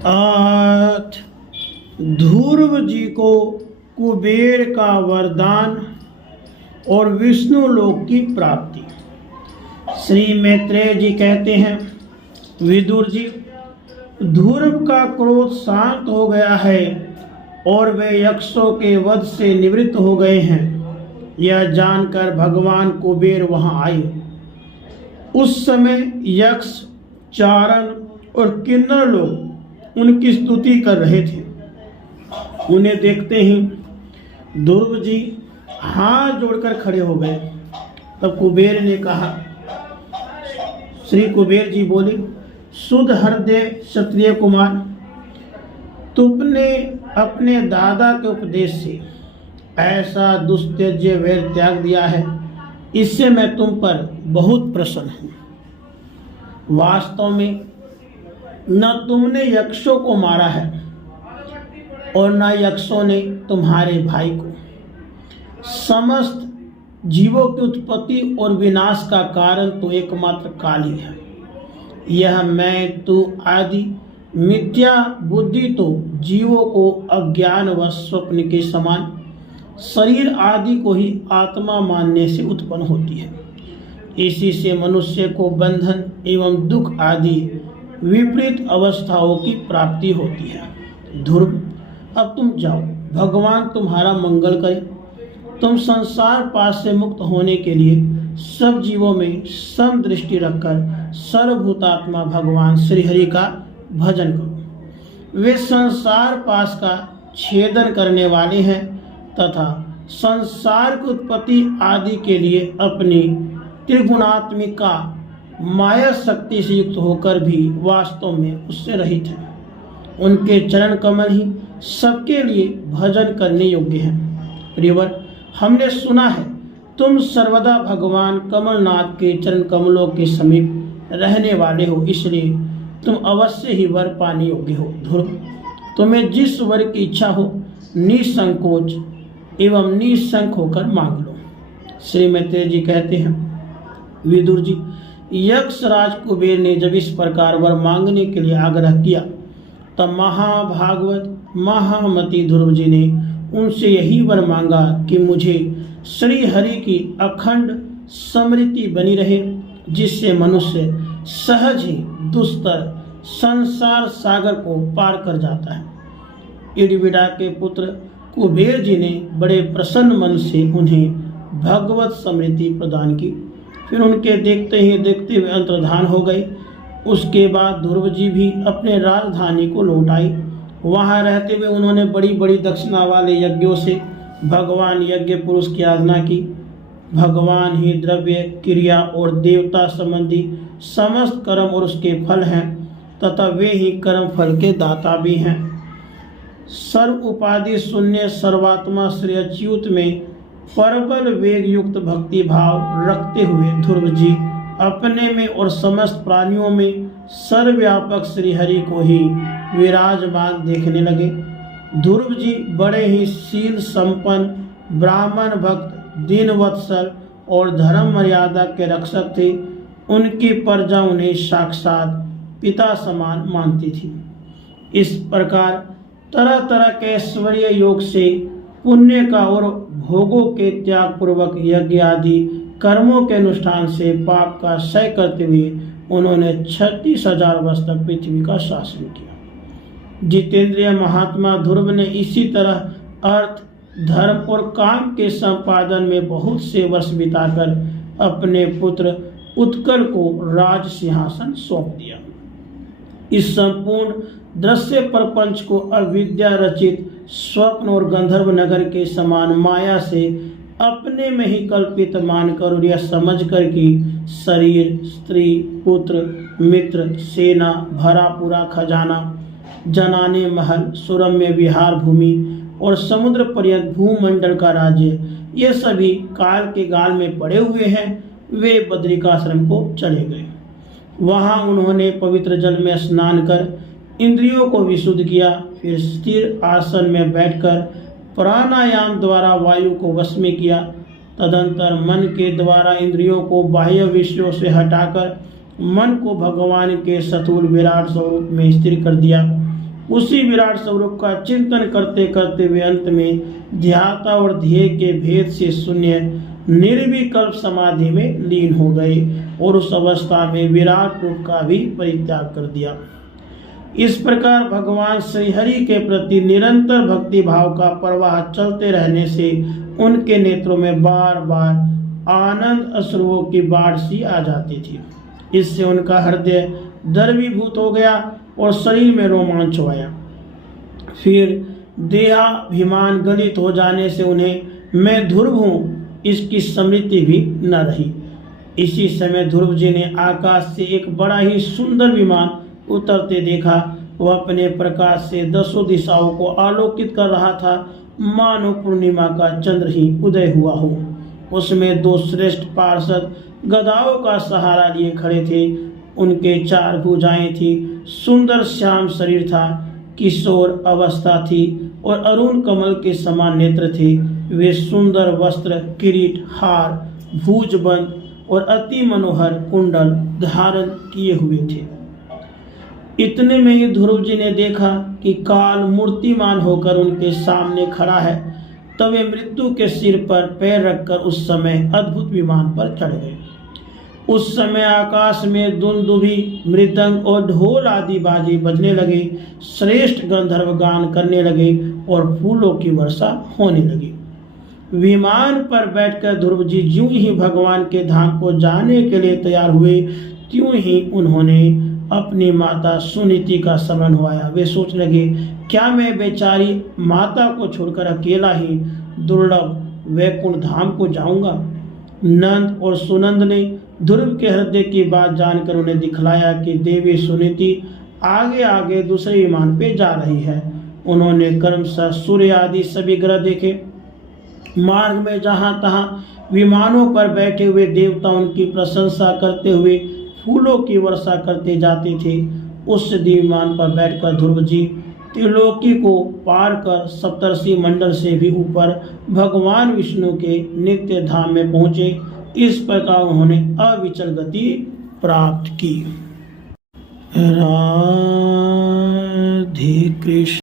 आज ध्रुव जी को कुबेर का वरदान और विष्णु लोक की प्राप्ति। श्री मैत्रेय जी कहते हैं, विदुर जी, ध्रुव का क्रोध शांत हो गया है और वे यक्षों के वध से निवृत्त हो गए हैं। यह जानकर भगवान कुबेर वहां आए। उस समय यक्ष, चारण और किन्नर लोग उनकी स्तुति कर रहे थे। उन्हें देखते ही ध्रुव जी हाथ जोड़कर खड़े हो गए। तब कुबेर ने कहा, श्री कुबेर जी बोले, शुद्ध हृदय क्षत्रिय कुमार, तुमने अपने दादा के उपदेश से ऐसा दुस्त्यज्य वैर त्याग दिया है, इससे मैं तुम पर बहुत प्रसन्न हूँ। वास्तव में न तुमने यक्षों को मारा है और न यक्षों ने तुम्हारे भाई को। समस्त जीवों की उत्पत्ति और विनाश का कारण तो एकमात्र काल ही है। यह मैं तू आदि मिथ्या बुद्धि तो जीवों को अज्ञान व स्वप्न के समान शरीर आदि को ही आत्मा मानने से उत्पन्न होती है। इसी से मनुष्य को बंधन एवं दुख आदि विपरीत अवस्थाओं की प्राप्ति होती है। ध्रुव, अब तुम जाओ, भगवान तुम्हारा मंगल करे। तुम संसार पास से मुक्त होने के लिए सब जीवों में सम दृष्टि रखकर सर्वभूतात्मा भगवान श्रीहरि का भजन करो। वे संसार पास का छेदन करने वाले हैं तथा संसार की उत्पत्ति आदि के लिए अपनी त्रिगुणात्मिका माया शक्ति से युक्त होकर भी वास्तव में उससे रहित है। उनके चरण कमल ही सबके लिए भजन करने योग्य हैं। प्रियवर, हमने सुना है तुम सर्वदा भगवान कमलनाथ के चरण कमलों के समीप रहने वाले हो, इसलिए तुम अवश्य ही वर पाने योग्य हो। ध्रुव, तुम्हें जिस वर की इच्छा हो निसंकोच एवं निशंक होकर मांग लो। श्री मैत्रेय जी कहते हैं, विदुर जी, यक्ष राज कुबेर ने जब इस प्रकार वर मांगने के लिए आग्रह किया तब महाभागवत महामति ध्रुव जी ने उनसे यही वर मांगा कि मुझे श्री हरि की अखंड स्मृति बनी रहे, जिससे मनुष्य सहज ही दुस्तर संसार सागर को पार कर जाता है। इड़विड़ा के पुत्र कुबेर जी ने बड़े प्रसन्न मन से उन्हें भगवत स्मृति प्रदान की। फिर उनके देखते ही देखते हुए अंतर्धान हो गए। उसके बाद ध्रुव जी भी अपने राजधानी को लौट आई। वहाँ रहते हुए उन्होंने बड़ी बड़ी दक्षिणा वाले यज्ञों से भगवान यज्ञ पुरुष की आराधना की। भगवान ही द्रव्य, क्रिया और देवता संबंधी समस्त कर्म और उसके फल हैं तथा वे ही कर्म फल के दाता भी हैं। सर्व उपाधि शून्य सर्वात्मा श्री अच्युत में प्रबल वेग युक्त भक्ति भाव रखते हुए ध्रुव जी अपने में और समस्त प्राणियों में सर्वव्यापक श्री हरि को ही विराजमान देखने लगे। ध्रुव जी बड़े ही शील संपन्न ब्राह्मण भक्त, दीन वत्सल और धर्म मर्यादा के रक्षक थे। उनकी प्रजा उन्हें साक्षात पिता समान मानती थी। इस प्रकार तरह तरह के ऐश्वर्य योग से पुण्य का और भोगों के त्याग पूर्वक यज्ञ आदि कर्मों के अनुष्ठान से पाप का क्षय करते हुए उन्होंने 36,000 वर्ष तक पृथ्वी का शासन किया। जितेंद्रिय महात्मा ध्रुव ने इसी तरह अर्थ, धर्म और काम के संपादन में बहुत से वर्ष बिताकर अपने पुत्र उत्कल को राज सिंहासन सौंप दिया। इस संपूर्ण दृश्य प्रपंच को अविद्या रचित स्वप्न और गंधर्व नगर के समान माया से अपने में ही कल्पित मानकर और यह समझकर कि शरीर, स्त्री, पुत्र, मित्र, सेना, भरा पूरा खजाना, जनाने महल, सुरम्य विहार भूमि और समुद्र पर्यंत भूमंडल का राज्य, ये सभी काल के गाल में पड़े हुए हैं। वे बद्रिकाश्रम को चले गए। वहाँ उन्होंने पवित्र जल में स्नान कर इंद्रियों को विशुद्ध किया। फिर स्थिर आसन में बैठकर प्राणायाम द्वारा वायु को वश में किया। तदंतर मन के द्वारा इंद्रियों को बाह्य विषयों से हटाकर मन को भगवान के स्थूल विराट स्वरूप में स्थिर कर दिया। उसी विराट स्वरूप का चिंतन करते करते वे अंत में ध्याता और ध्येय के भेद से शून्य निर्विकल्प समाधि में लीन हो गए और उस अवस्था में विराट रूप का भी परित्याग कर दिया। इस प्रकार भगवान श्री हरि के प्रति निरंतर भक्ति भाव का प्रवाह चलते रहने से उनके नेत्रों में बार बार आनंद अश्रुओं की बाढ़ सी आ जाती थी। इससे उनका हृदय द्रवीभूत हो गया और शरीर में रोमांच आया। फिर देहाभिमान गलित हो जाने से उन्हें मैं ध्रुव हूँ इसकी स्मृति भी न रही। इसी समय ध्रुव जी ने आकाश से एक बड़ा ही सुंदर विमान उतरते देखा। वह अपने प्रकाश से दसों दिशाओं को आलोकित कर रहा था, मानो पूर्णिमा का चंद्र ही उदय हुआ हो। उसमें 2 श्रेष्ठ पार्षद गदाओं का सहारा लिए खड़े थे। उनके 4 भुजाएं थी, सुंदर श्याम शरीर था, किशोर अवस्था थी और अरुण कमल के समान नेत्र थे। वे सुंदर वस्त्र, किरीट, हार, भुजबंद और अति मनोहर कुंडल धारण किए हुए थे। इतने में ही ध्रुव जी ने देखा कि काल मूर्तिमान होकर उनके सामने खड़ा है। तब वे मृत्यु के सिर पर पैर रखकर उस समय अद्भुत विमान पर चढ़ गए। उस समय आकाश में दुंदुभी, मृदंग और ढोल आदि बाजे बजने लगे, श्रेष्ठ गंधर्व गान करने लगे और फूलों की वर्षा होने लगी। विमान पर बैठकर ध्रुव जी ज्यों ही भगवान के धाम को जाने के लिए तैयार हुए, त्यों ही उन्होंने अपनी माता सुनीति का स्मरण हुआ। वे सोच लगे, क्या मैं बेचारी माता को छोड़कर अकेला ही दुर्लभ वैकुंठ धाम को जाऊंगा। नंद और सुनंद ने ध्रुव के हृदय की बात जानकर उन्हें दिखलाया कि देवी सुनीति आगे आगे दूसरे विमान पे जा रही है। उन्होंने क्रमशः सूर्य आदि सभी ग्रह देखे। मार्ग में जहां तहां विमानों पर बैठे हुए देवता उनकी प्रशंसा करते हुए फूलों की वर्षा करते जाते थे। उस विमान पर बैठकर ध्रुव जी त्रिलोकी को पार कर सप्तर्षि मंडल से भी ऊपर भगवान विष्णु के नित्य धाम में पहुँचे। इस प्रकार उन्होंने अविचल गति प्राप्त की। राधे कृष्ण।